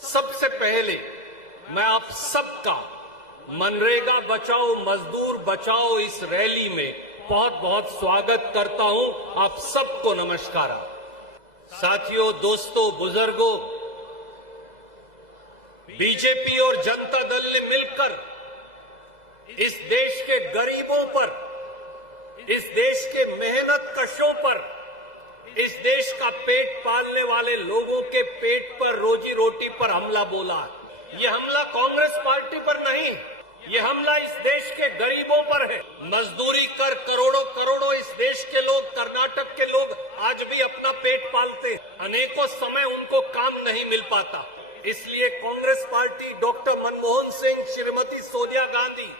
सबसे पहले मैं आप सबका मनरेगा बचाओ मजदूर बचाओ इस रैली में बहुत बहुत स्वागत करता हूं। आप सबको नमस्कार। साथियों, दोस्तों, बुजुर्गों, बीजेपी और जनता दल ने मिलकर इस देश के गरीबों पर, इस देश के मेहनत कशों पर, इस देश का पेट पालने वाले लोगों के पेट पर, रोजी रोटी पर हमला बोला। ये हमला कांग्रेस पार्टी पर नहीं, ये हमला इस देश के गरीबों पर है। मजदूरी कर करोड़ों करोड़ों इस देश के लोग, कर्नाटक के लोग आज भी अपना पेट पालते। अनेकों समय उनको काम नहीं मिल पाता। इसलिए कांग्रेस पार्टी, डॉक्टर मनमोहन सिंह, श्रीमती सोनिया गांधी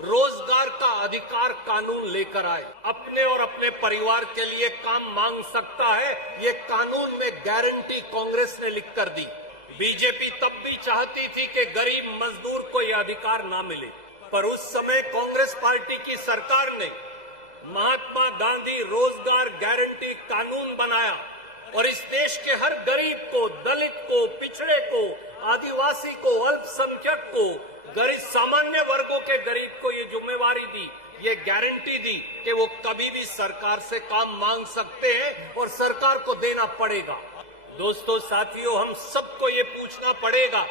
रोजगार का अधिकार कानून लेकर आए। अपने और अपने परिवार के लिए काम मांग सकता है, ये कानून में गारंटी कांग्रेस ने लिखकर दी। बीजेपी तब भी चाहती थी कि गरीब मजदूर को यह अधिकार ना मिले, पर उस समय कांग्रेस पार्टी की सरकार ने महात्मा गांधी रोजगार गारंटी कानून बनाया और इस देश के हर गरीब को, दलित को, पिछड़े को, आदिवासी को, अल्पसंख्यक को, गरीब सामान्य वर्गों के गरीब को ये जिम्मेवारी दी, ये गारंटी दी कि वो कभी भी सरकार से काम मांग सकते हैं और सरकार को देना पड़ेगा। दोस्तों, साथियों, हम सबको ये पूछना पड़ेगा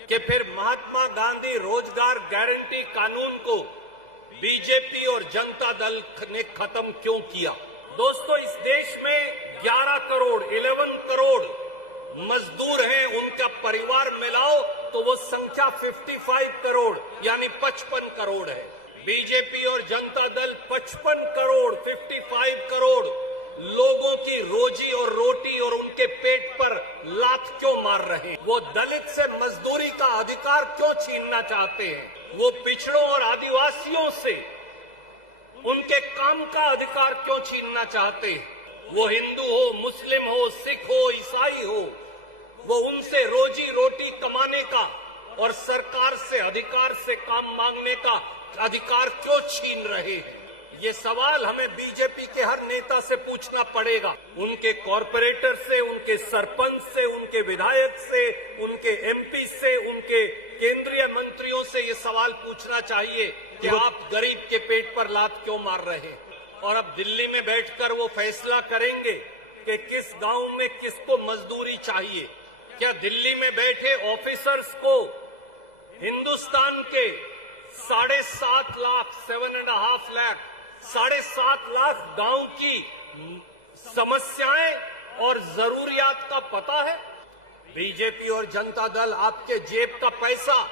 कि फिर महात्मा गांधी रोजगार गारंटी कानून को बीजेपी और जनता दल ने खत्म क्यों किया? दोस्तों, इस देश में 11 करोड़ मजदूर हैं, उनका परिवार मिलाओ तो वो संख्या 55 करोड़ यानी 55 करोड़ है। बीजेपी और जनता दल 55 करोड़ लोगों की रोजी और रोटी और उनके पेट पर लात क्यों मार रहे हैं? वो दलित से मजदूरी का अधिकार क्यों छीनना चाहते हैं? वो पिछड़ों और आदिवासियों से उनके काम का अधिकार क्यों छीनना चाहते हैं? वो हिंदू हो, मुस्लिम हो, सिख हो, ईसाई हो, वो उनसे रोजी रोटी कमाने का और सरकार से अधिकार से काम मांगने का अधिकार क्यों छीन रहे हैं? ये सवाल हमें बीजेपी के हर नेता से पूछना पड़ेगा। उनके कॉरपोरेटर से, उनके सरपंच से, उनके विधायक से, उनके एमपी से, उनके केंद्रीय मंत्रियों से ये सवाल पूछना चाहिए कि आप गरीब के पेट पर लात क्यों मार रहे हैं? और अब दिल्ली में बैठकर वो फैसला करेंगे कि किस गांव में किसको मजदूरी चाहिए। क्या दिल्ली में बैठे ऑफिसर्स को हिंदुस्तान के 7.5 लाख 7.5 लाख 7.5 लाख गांव की समस्याएं और जरूरियात का पता है? बीजेपी और जनता दल आपके जेब का पैसा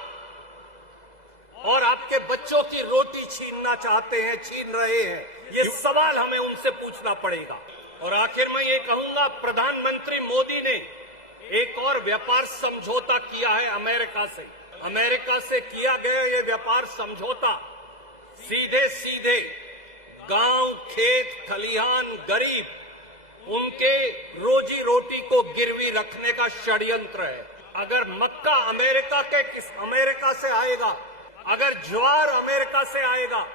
और आपके बच्चों की रोटी छीनना चाहते हैं, छीन रहे हैं। ये सवाल हमें उनसे पूछना पड़ेगा। और आखिर में ये कहूंगा, प्रधानमंत्री मोदी ने एक और व्यापार समझौता किया है अमेरिका से। अमेरिका से किया गया ये व्यापार समझौता सीधे सीधे गांव, खेत, खलिहान, गरीब, उनके रोजी रोटी को गिरवी रखने का षड्यंत्र है। अगर मक्का अमेरिका से आएगा, अगर ज्वार अमेरिका से आएगा,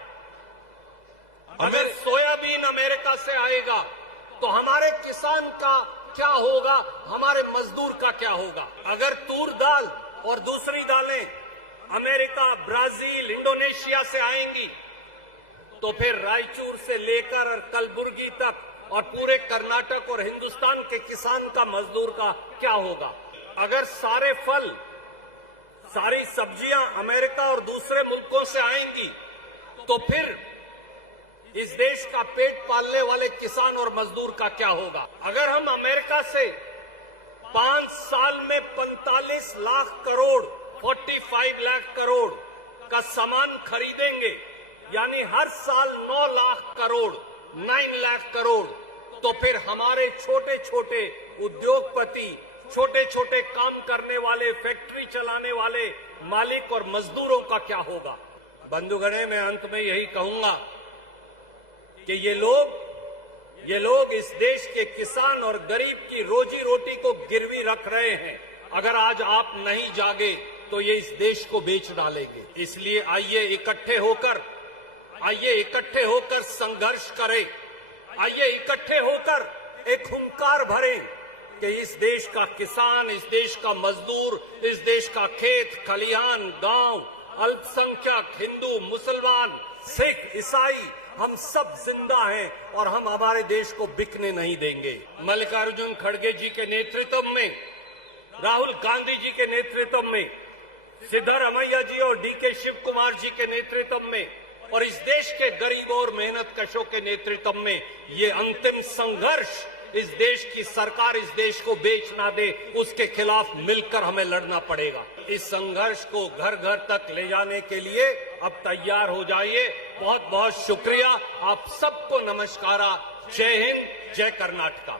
अगर सोयाबीन अमेरिका से आएगा, तो हमारे किसान का क्या होगा? हमारे मजदूर का क्या होगा? अगर तूर दाल और दूसरी दालें अमेरिका, ब्राजील, इंडोनेशिया से आएंगी, तो फिर रायचूर से लेकर और कलबुर्गी तक और पूरे कर्नाटक और हिंदुस्तान के किसान का, मजदूर का क्या होगा? अगर सारे फल, सारी सब्जियां अमेरिका और दूसरे मुल्कों से आएंगी, तो फिर इस देश का पेट पालने वाले किसान और मजदूर का क्या होगा? अगर हम अमेरिका से 5 साल में 45 लाख करोड़ 45 लाख करोड़ का सामान खरीदेंगे, यानी हर साल 9 लाख करोड़ 9 लाख करोड़, तो फिर हमारे छोटे छोटे उद्योगपति, छोटे छोटे काम करने वाले, फैक्ट्री चलाने वाले मालिक और मजदूरों का क्या होगा? बंधुगण, मैं अंत में यही कहूंगा कि ये लोग इस देश के किसान और गरीब की रोजी रोटी को गिरवी रख रहे हैं। अगर आज आप नहीं जागे तो ये इस देश को बेच डालेंगे। इसलिए आइए इकट्ठे होकर संघर्ष करें। आइए इकट्ठे होकर एक हुंकार भरें, कि इस देश का किसान, इस देश का मजदूर, इस देश का खेत खलिहान, गांव, अल्पसंख्यक, हिंदू, मुसलमान, सिख, ईसाई, हम सब जिंदा हैं और हम हमारे देश को बिकने नहीं देंगे। मल्लिकार्जुन खड़गे जी के नेतृत्व में, राहुल गांधी जी के नेतृत्व में, सिद्धारमैया जी और डीके शिव कुमार जी के नेतृत्व में और इस देश के गरीबों और मेहनत कशों के नेतृत्व में ये अंतिम संघर्ष, इस देश की सरकार इस देश को बेच ना दे, उसके खिलाफ मिलकर हमें लड़ना पड़ेगा। इस संघर्ष को घर घर तक ले जाने के लिए अब तैयार हो जाइए। बहुत बहुत शुक्रिया। आप सबको नमस्कारा। जय हिंद, जय कर्नाटका।